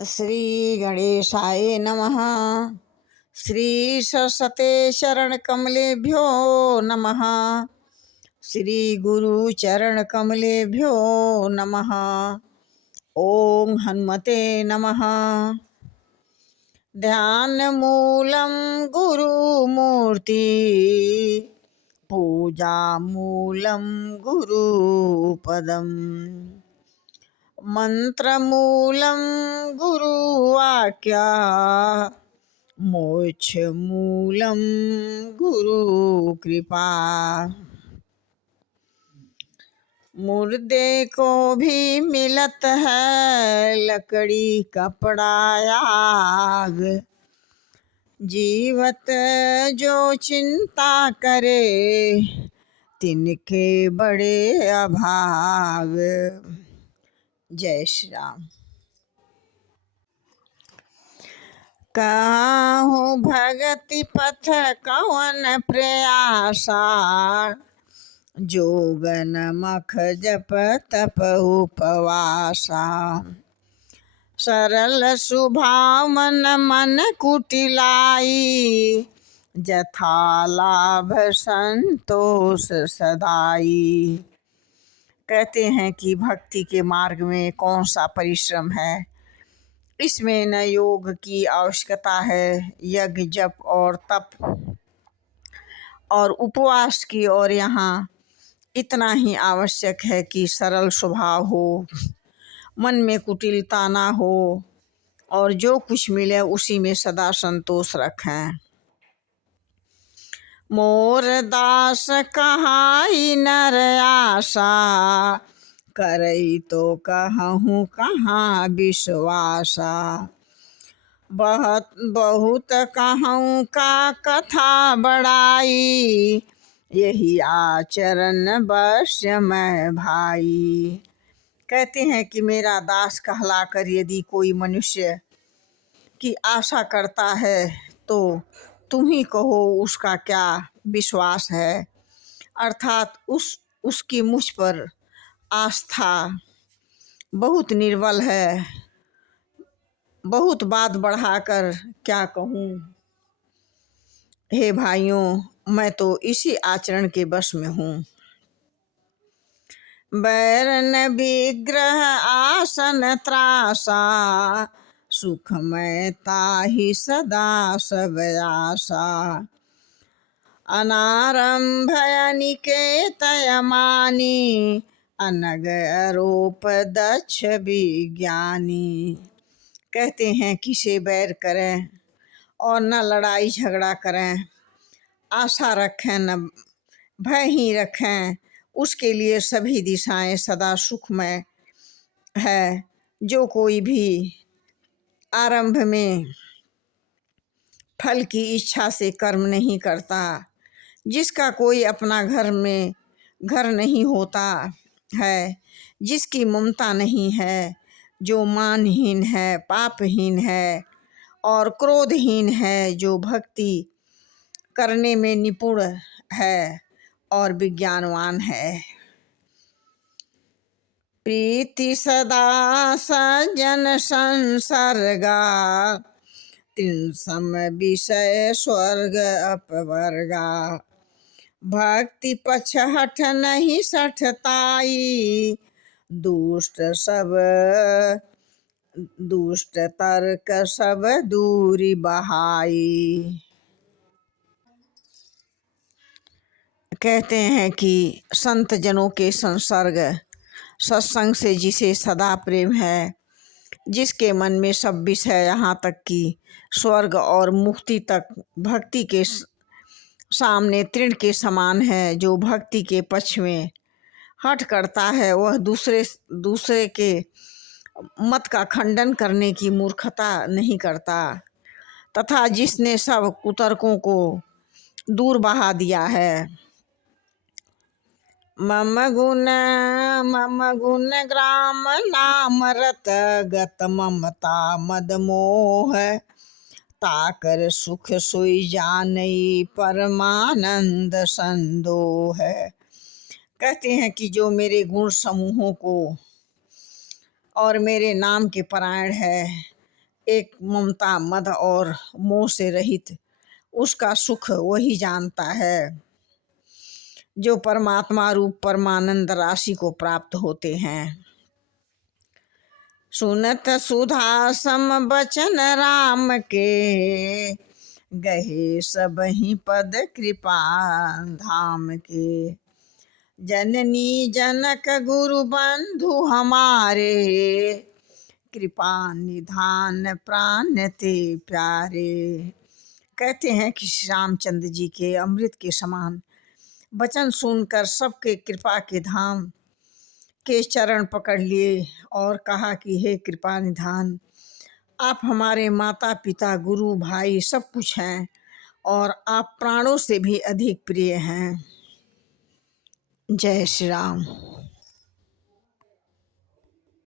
श्री गणेशाय नमः। श्री सरस्वते शरण कमलेभ्यो नमः। श्री गुरु चरण कमलेभ्यो नमः। ओम हनुमते नमः। ध्यान मूलम गुरु मूर्ति, पूजा मूलम गुरु पदम, मंत्रमूलं गुरुवाक्या, मोक्षमूलं गुरुकृपा। मुर्दे को भी मिलत है लकड़ी कपड़ा आग, जीवत जो चिंता करे तिनके बड़े अभाग। जय श्री राम। कहूँ भगति पथ कवन प्रयासा, जोगन मख जप तप उपवासा। सरल स्वभाव मन मन कुटिलाई, जथा लाभ संतोष सदाई। कहते हैं कि भक्ति के मार्ग में कौन सा परिश्रम है। इसमें न योग की आवश्यकता है, यज्ञ जप और तप और उपवास की, और यहाँ इतना ही आवश्यक है कि सरल स्वभाव हो, मन में कुटिलता ना हो, और जो कुछ मिले उसी में सदा संतोष रखें। मोर दास कहाई नर आशा, करई तो कहूँ कहाँ विश्वासा। बहुत कहूँ का कथा बड़ाई, यही आचरण बश्य मैं भाई। कहते हैं कि मेरा दास कहलाकर यदि कोई मनुष्य की आशा करता है तो तुम ही कहो उसका क्या विश्वास है। अर्थात उसकी मुझ पर आस्था बहुत निर्बल है। बहुत बात बढ़ाकर क्या कहूँ। हे भाइयों, मैं तो इसी आचरण के वश में हूँ। बैरन विग्रह आसन त्रासा, सुखमय ताहि सदा सब आशा। अनारंभ निकेतय मानी, अनग आरोप दक्ष विज्ञानी। कहते हैं किसे बैर करें और न लड़ाई झगड़ा करें, आशा रखें न भय ही रखें, उसके लिए सभी दिशाएं सदा सुखमय है। जो कोई भी आरंभ में फल की इच्छा से कर्म नहीं करता, जिसका कोई अपना घर नहीं होता है, जिसकी ममता नहीं है, जो मानहीन है, पापहीन है और क्रोधहीन है, जो भक्ति करने में निपुण है और विज्ञानवान है। प्रीति सदा सज्जन संसर्गा, तीन सम विषय स्वर्ग अपवर्गा। भक्ति पछ हठ नहीं सठताई, दुष्ट तर्क सब दूरी बहाई। कहते हैं कि संत जनों के संसर्ग, सत्संग से जिसे सदा प्रेम है, जिसके मन में सब विषय यहाँ तक कि स्वर्ग और मुक्ति तक भक्ति के सामने तृण के समान है, जो भक्ति के पक्ष में हठ करता है, वह दूसरे के मत का खंडन करने की मूर्खता नहीं करता, तथा जिसने सब कुतर्कों को दूर बहा दिया है। मम गुण ग्राम नाम रत गत, ममता मद मोह ताकर सुख सोई जानई, परमानंद संदोह। कहते हैं कि जो मेरे गुण समूहों को और मेरे नाम के परायण है, एक ममता मद और मोह से रहित, उसका सुख वही जानता है जो परमात्मा रूप परमानंद राशि को प्राप्त होते हैं। सुनत सुधा सम बचन राम के, गहे सब ही पद कृपा धाम के। जननी जनक गुरु बंधु हमारे, कृपा निधान प्राण ते प्यारे। कहते हैं कि श्री रामचंद्र जी के अमृत के समान वचन सुनकर सबके कृपा के धाम के चरण पकड़ लिए और कहा कि हे कृपा निधान, आप हमारे माता पिता गुरु भाई सब कुछ हैं और आप प्राणों से भी अधिक प्रिय हैं। जय श्री राम।